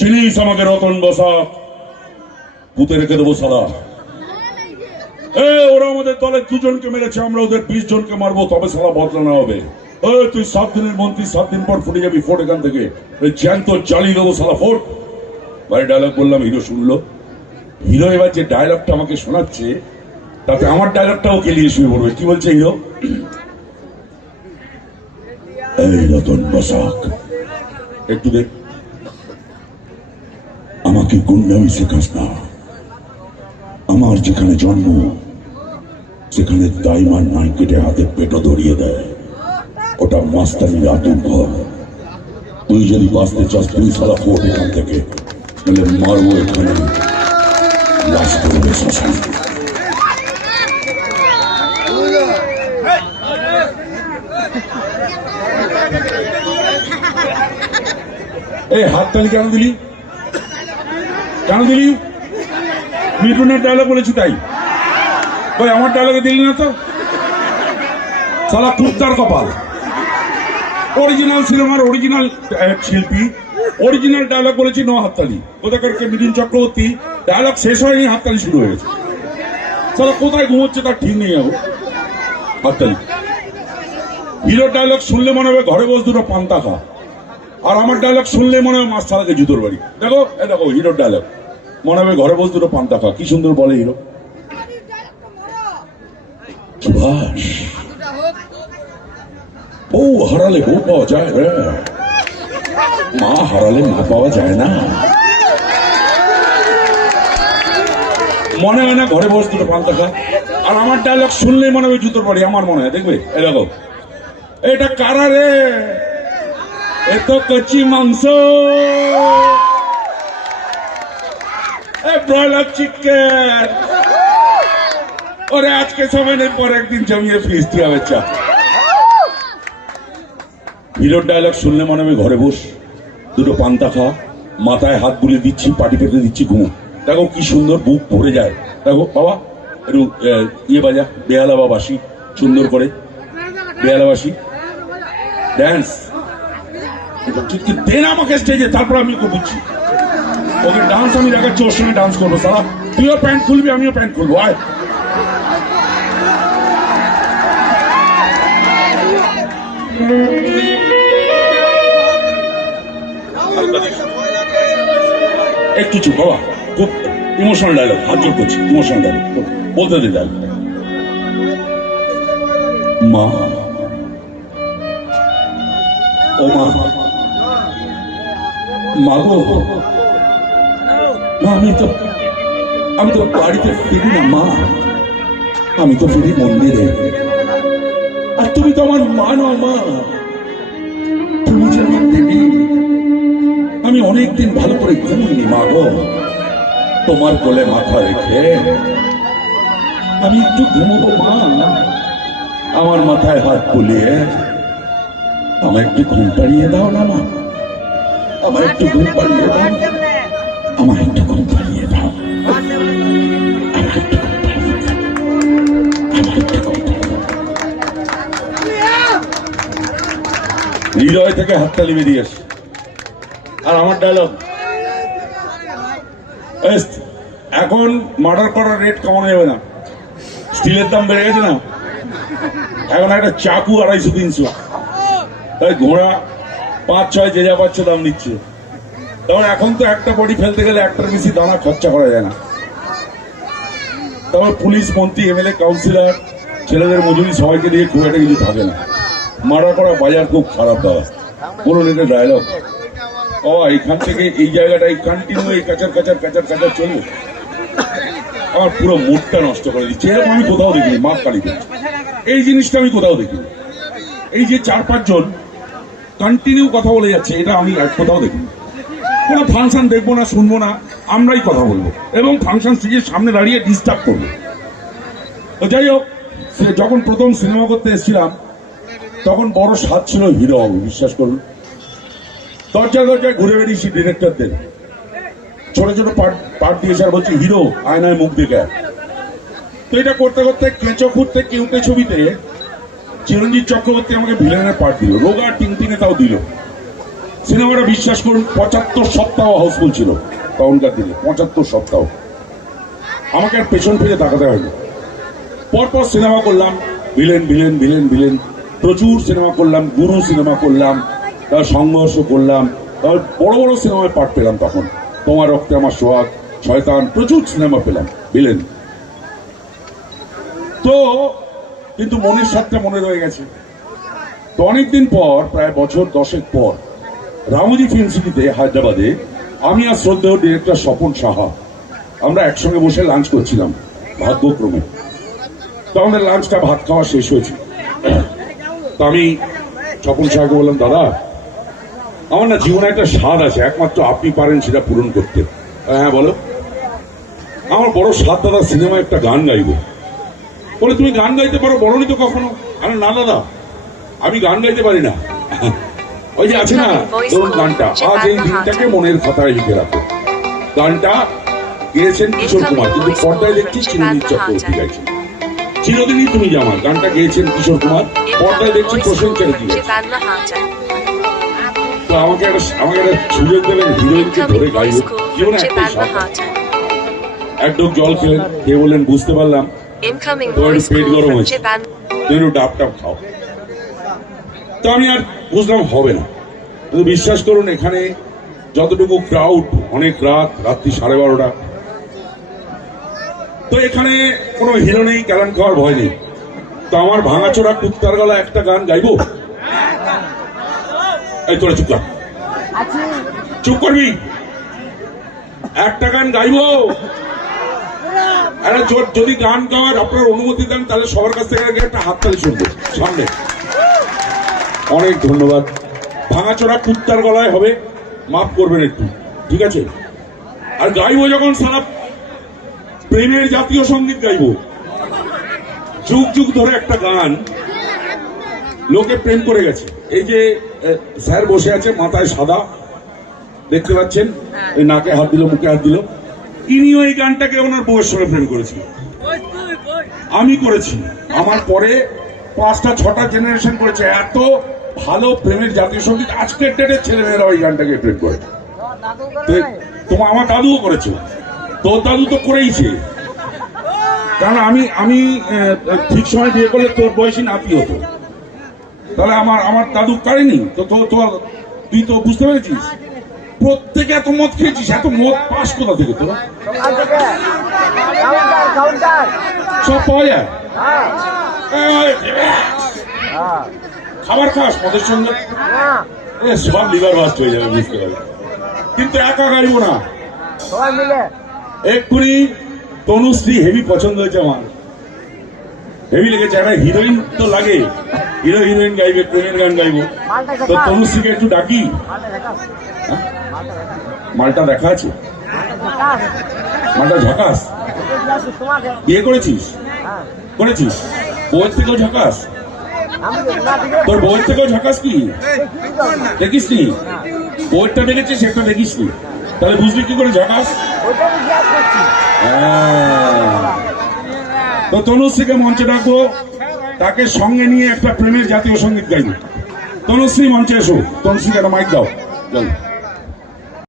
চিনিস আমাকে রতন বসাক, পুঁতে রেখে দেবো সালা। ওরা আমাদের দলের 2 জনকে মেরেছে, আমরা ওদের 20 জনকে মারবো, তবে সালা বদলানো হবে। তুই 7 দিনের মন্ত্রী, 7 দিন পর ফুটে যাবি ফোর্ট এখান থেকে, জ্যান্ত জ্বালিয়ে দেবো সালা ফোর্ট। ভাই ডায়লগ বললাম, হিরো শুনলো। হিরো এবার যে ডায়লগটা আমাকে শোনাচ্ছে তাতে আমার ডায়লগটাও কেলিয়ে শুয়ে পড়বে। কি বলছে হিরো? এই রতন বসাক, একটু দেখ, আমাকে গুন্ডামি শেখাস না। আমার যেখানে জন্ম সেখানে দাইমার নাই কেটে হাতে পেটও ধরিয়ে দেয়, ওটা মাস্তানির আতুর ঘর। তুই যদি বাঁচতে চাস তুই সারা ফোর্ট এখান থেকে, তাহলে মারবো এখানে, লাশ করবে শ্মশান। এই হাততালি কেন দিলি? কেন দিলি? মিঠুনের ডায়লগ বলেছি তাই। ভাই আমার ডায়লগে দিলি না তো? সালা কুত্তার কপাল। অরিজিনাল সিনেমার অরিজিনাল শিল্পী, অরিজিনাল ডায়লগ বলেছি, নো হাততালি। কোথাকার কে মিঠুন চক্রবর্তী, ডায়লগ শেষ হয়নি হাততালি শুরু হয়েছে। সালা কোথায় ঘুমোচ্ছে তার ঠিক নেই। হাততালি। হিরোর ডায়লগ শুনলে মনে হবে ঘরে বস দুটো পান্তা খা, আর আমার ডায়লগ শুনলে মনে হয় মাছ ছাড়াকে জুতোর বাড়ি। দেখো দেখো হিরোর ডায়লগ, মনে হবে ঘরে বস দুটো পান্তা খা। কি সুন্দর বলে হিরো। সুভাষ, বউ হারালে বউ পাওয়া যায় রে, মা হারালে মা পাওয়া যায় না। মনে হয় না ঘরে বস দুটো পান্তা খা, আর আমার ডায়লগ শুনলে মনে হবে জুতোর বাড়ি। আমার মনে হয় দেখবে এরকম, এটা কারা রে, এত কচি মাংস, ব্রয়লার চিকেন, ওরে আজকে সময় নেই, পর একদিন জমিয়ে ফিস্টি হবে চা। হিরোর ডায়লগ শুনলে মনে হবে ঘরে বস দুটো পান্তা খা, মাথায় হাত বুলিয়ে দিচ্ছি, পাটি পেতে দিচ্ছি, ঘুমো। দেখো কি সুন্দর বুক ভরে যায়। দেখো বাবা একটু ইয়ে বাজা, বেহালা বাবাসী সুন্দর করে, বেহালাবাসী ড্যান্স দেন আমাকে স্টেজে, তারপর আমি ওকে বুঝছি। ওকে ডান্স আমি দেখাচ্ছি, ওর সঙ্গে ডান্স করবো। সারা তুইও প্যান্ট খুলবি, আমিও প্যান্ট খুলবো। আয় একটু চুপ বাবা, খুব ইমোশনাল ডায়লগ, হাত জোর করছি, ইমোশনাল ডায়লগ বলতে দে। ডায়লগ, মা, ও মা, মা গো, মা আমি তো বাড়িতে ফিরি না মা, আমি তো ফিরি মন্দিরে। আর তুমি তো আমার মা নও মা, তুমি যে আমার দেবী। আমি অনেকদিন ভালো করে ঘুমিনি মা গো, তোমার কোলে মাথা রেখে আমি একটু ঘুমবো মা। আমার মাথায় হাত বুলিয়ে আমার একটু ঘুম পাড়িয়ে দাও না মা, আমার একটু ঘুম পাড়িয়ে দাও, আমার একটু ঘুম পাড়িয়ে দাও, আমার একটু ঘুম পাড়িয়ে দাও, আমার একটু ঘুম পাড়িয়ে দাও। হৃদয় থেকে হাততালি বেরিয়ে আসে। আর আমার ডায়লগ, এখন মার্ডার করার রেট কমানো যাবে না, স্টিলের দাম বেড়ে গেছে না, এখন একটা চাকু 250-300, তাই ঘোড়া 5-6 যে যা পাচ্ছে দাম নিচ্ছে। তারপর এখন তো একটা বডি ফেলতে গেলে একটার বেশি দানা খরচা করা যায় না। তারপর পুলিশ, মন্ত্রী, এমএলএ, কাউন্সিলর, ছেলেদের মজুরি সবাইকে দিয়ে খুব একটা কিছু থাকে না। মার্ডার করা বাজার খুব খারাপ দাওয়া। বলুন এটা ডায়লগ। এখান থেকে এই জায়গাটাই কন্টিনিউ এই কাচার কাচার কাচার কাচার চলবে, আমার পুরো মুডটা নষ্ট করে দিচ্ছে। এরকম আমি কোথাও দেখিনি, মা কালীকে এই জিনিসটা আমি কোথাও দেখিনি। এই যে 4-5 জন কন্টিনিউ কথা বলে যাচ্ছে, এটা আমি কোথাও দেখিনি। কোনো ফাংশন দেখবো না, শুনবো না, আমরাই কথা বলবো এবং ফাংশন স্টেজের সামনে দাঁড়িয়ে ডিস্টার্ব করবো। তো যাই হোক, যখন প্রথম সিনেমা করতে এসেছিলাম তখন বড় স্বাদ ছিল হিরো হবো, বিশ্বাস করুন। দরজায় দরজায় ঘুরে বেরিয়েছি ডিরেক্টরদের, ছোট ছোট পার্ট দিয়েছে, আর বলছি হিরো আয়নায় মুখ দেখে। তো এটা করতে করতে কেঁচো খুঁড়তে কেউটে ছবিতে চিরঞ্জিত চক্রবর্তী আমাকে ভিলেনের পার্ট দিল, রোগা টিংটিনে তাও দিল। সিনেমাটা বিশ্বাস করুন 75 সপ্তাহ হাউসফুল ছিল তখনকার দিনে, 75 সপ্তাহ। আমাকে আর পেছন ফিরে তাকাতে হয়নি। পরপর সিনেমা করলাম, ভিলেন ভিলেন ভিলেন ভিলেন, প্রচুর সিনেমা করলাম, গুরু সিনেমা করলাম, তার সংঘর্ষ করলাম, তার বড় বড় সিনেমায় পাঠ পেলাম। তখন তোমার রক্তে আমার সোহাগ, শয়তান, প্রচুর সিনেমা পেলাম ভিলেন। তো কিন্তু মনের সাথে মনে রয়ে গেছে। তো অনেকদিন পর, প্রায় বছর 10 পর, রামোজি ফিল্ম সিটিতে হায়দ্রাবাদে আমি আর শ্রদ্ধেয় ডিরেক্টর স্বপন সাহা আমরা একসঙ্গে বসে লাঞ্চ করছিলাম ভাগ্যক্রমে। তো আমাদের লাঞ্চটা ভাত খাওয়া শেষ হয়েছে। তো আমি স্বপন সাহাকে বললাম, দাদা আমার না জীবনে একটা স্বাদ আছে, একমাত্র আপনি পারেন সেটা পূরণ করতে। হ্যাঁ বলো। আমার বড় স্বাদ দাদা, সিনেমায় একটা গান গাইবো। বলে তুমি গান গাইতে পারো? বলনি তো কখনো। আরে না দাদা, আমি গান গাইতে পারি না। ওই যে আছে না ধরুন গানটা, আজ এই দিনটাকে মনের খাতায় লিখে রাখো, গানটা গেয়েছেন কিশোর কুমার, কিন্তু পর্দায় দেখছি চিরঞ্জিত চক্রবর্তী গাইছেন। চিরদিনই তুমি জামার গানটা গেয়েছেন কিশোর কুমার, পর্দায় দেখছি প্রসেন চ্যাটার্জি গাইছেন। তো আমাকে একটা সুযোগ দেবেন হিরোইনকে ধরে গাইব, জীবনে একটাই স্বাদ। এক ঢোক জল খেলেন, খেয়ে বললেন, বুঝতে পারলাম তোমার একটু পেট গরম হয়েছে, তুমি একটু ডাব টাব খাও। তো আমি আর বুঝলাম হবে না। কিন্তু বিশ্বাস করুন, এখানে যতটুকু ক্রাউড, অনেক রাত্রি 12:30, তো এখানে কোনো হিরো নেই, ক্যালান খাওয়ার ভয় নেই। তো আমার ভাঙাচোরা কুত্তার গলা একটা গান গাইবো। এই তোরা চুপ কর, চুপ করবি, একটা গান গাইবো। যদি গান গাওয়ার আপনার অনুমতি দেন, তাহলে সবার কাছ থেকে একটা হাততালি শুনবো সামনে। অনেক ধন্যবাদ। ভাঙাচোরা কুত্তার গলায় হবে, মাফ করবেন একটু, ঠিক আছে? আর গাইবো যখন সারা প্রেমের জাতীয় সঙ্গীত গাইবো। যুগ যুগ ধরে একটা গান লোকে প্রেম করে গেছে। এই যে স্যার বসে আছে, মাথায় সাদা, দেখতে পাচ্ছেন, এই নাকে হাত দিল, মুখে হাত দিল, ইনিও এই গানটাকে ওনার বউয়ের সঙ্গে প্রেম করেছিল। আমি করেছি, আমার পরে 5টা 6টা জেনারেশন করেছে। এত ভালো প্রেমের জাতীয় সঙ্গীত আজকের ডেটের ছেলেমেয়েরা ওই গানটাকে প্রেম করে। তোমার আমার দাদুও করেছে, তোর দাদু তো করেইছে, কারণ আমি ঠিক সময় বিয়ে করলে তোর বয়সী নাতি হতো, তাহলে আমার দাদু কারেনি তো। তুই তো বুঝতে পেরেছিস, প্রত্যেকে এত মদ খেয়েছিস, এত মদ পাস কোথা থেকে তোরা? সব পাওয়া যায়, খাবার খাস মদের সঙ্গে, সব লিভার বাস্ট হয়ে যাবে, বুঝতে পারবে। কিন্তু একা গাইবো না, এক্ষুনি তনুশ্রী হেভি পছন্দ হয়েছে আমার, হেভি লেগেছে। একটা হিরোইন তো লাগে, হিরোইন গাইবে, প্রেমের গান গাইবো, তো তনুশ্রীকে একটু ডাকি। মালটা দেখা আছে, মালটা ঝাকাস। বিয়ে করেছিস? করেছিস? বউয়ের থেকেও ঝাকাস? তোর বউয়ের থেকেও ঝাকাস কি? দেখিস নি? বউয়েরটা দেখেছিস, একটা দেখিস নি, তাহলে বুঝলি কি করে ঝাকাস? তো তনুশ্রীকে মঞ্চে ডাকবো, তাকে সঙ্গে নিয়ে একটা প্রেমের জাতীয় সঙ্গীত গাইব। তনুশ্রী মঞ্চে এসো, তনুশ্রীকে একটা মাইক দাও, চলো।